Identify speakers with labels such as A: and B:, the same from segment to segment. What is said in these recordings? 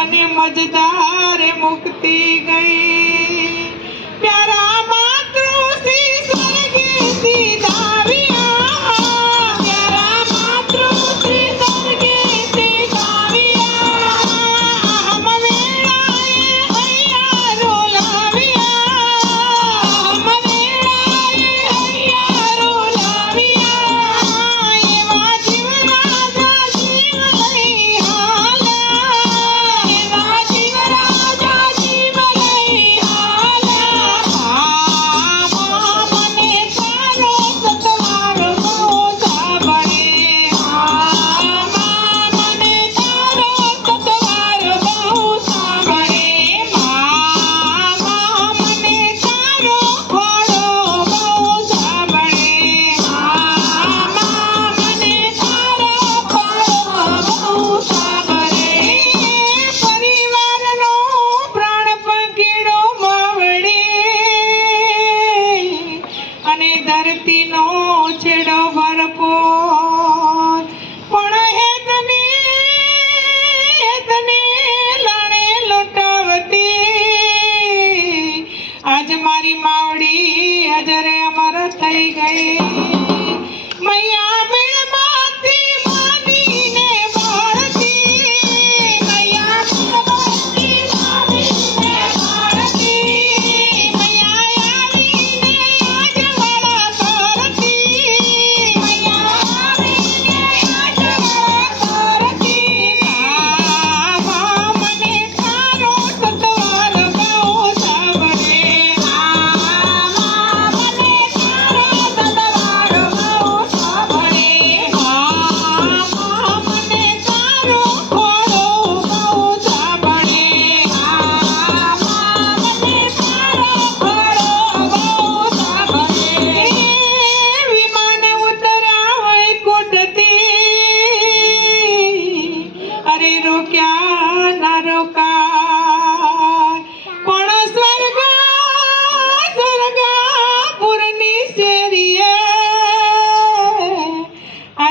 A: मन मजदार मुक्ति गई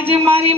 A: આજે મારી